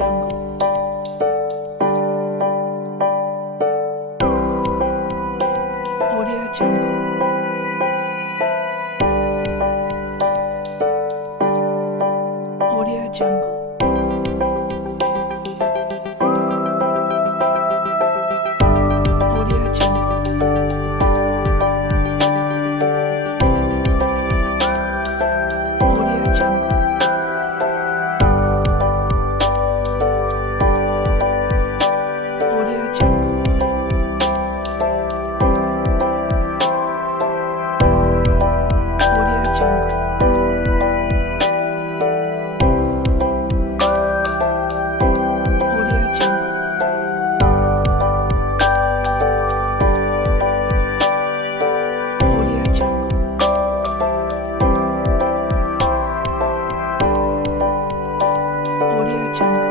Jungle. Audio Jungle. Audio Jungle. Audio Jungle. Audio Jungle. Audio Jungle. Audio Jungle. Audio Jungle. Audio Jungle. Audio Jungle.